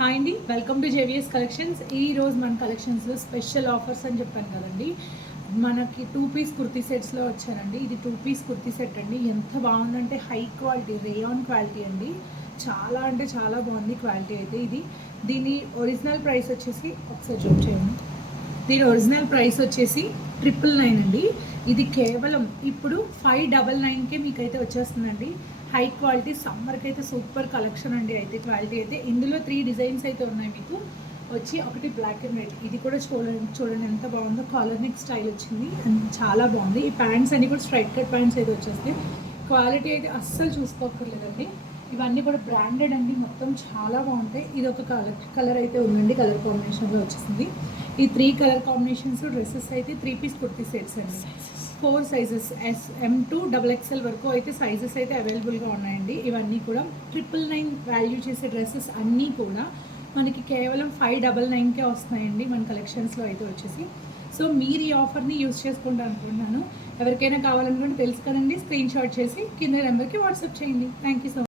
Hi అండి, welcome to JVS collections. ఈరోజు మన కలెక్షన్స్లో స్పెషల్ ఆఫర్స్ అని చెప్పాను కదండి. మనకి 2 పీస్ కుర్తీ సెట్స్లో వచ్చారండి. ఇది 2 పీస్ కుర్తీ సెట్ అండి. ఎంత బాగుందంటే హై క్వాలిటీ రేయాన్ క్వాలిటీ అండి. చాలా అంటే చాలా బాగుంది క్వాలిటీ అయితే. దీని ఒరిజినల్ ప్రైస్ వచ్చేసి ఒకసారి జూమ్ చేయండి. దీని ఒరిజినల్ ప్రైస్ వచ్చేసి 999 అండి. ఇది కేవలం ఇప్పుడు 599కే మీకైతే వచ్చేస్తుందండి. హై క్వాలిటీ సమ్మర్కి అయితే సూపర్ కలెక్షన్ అండి. అయితే క్వాలిటీ అయితే ఇందులో 3 డిజైన్స్ అయితే ఉన్నాయి మీకు వచ్చి. ఒకటి బ్లాక్ అండ్ వైట్, ఇది కూడా చూడండి ఎంత బాగుందో. కాలర్ నెక్ స్టైల్ వచ్చింది అండ్ చాలా బాగుంది. ఈ ప్యాంట్స్ అన్ని కూడా స్ట్రైట్ కట్ ప్యాంట్స్ అయితే వచ్చేస్తాయి. క్వాలిటీ అయితే అస్సలు చూసుకోకర్లేదండి. ఇవన్నీ కూడా బ్రాండెడ్ అండి, మొత్తం చాలా బాగుంటాయి. ఇది ఒక కలర్ అయితే ఉందండి, కలర్ కాంబినేషన్లో వచ్చేసింది. ఈ 3 కలర్ కాంబినేషన్స్ డ్రెస్సెస్ అయితే 3 పీస్ కుర్తీ సెట్స్ అండి. 4 సైజెస్ SM to XXL వరకు అయితే సైజెస్ అయితే అవైలబుల్గా ఉన్నాయండి. ఇవన్నీ కూడా 999 వాల్యూ చేసే డ్రెస్సెస్ అన్నీ కూడా మనకి కేవలం 599కే వస్తున్నాయండి మన కలెక్షన్స్లో అయితే వచ్చేసి. సో మీరు ఈ ఆఫర్ని యూజ్ చేసుకుంటా అనుకుంటున్నాను. ఎవరికైనా కావాలనుకుంటే తెలుసు కదండి, స్క్రీన్ షాట్ చేసి కింద నెంబర్కి వాట్సాప్ చేయండి. Thank you so much.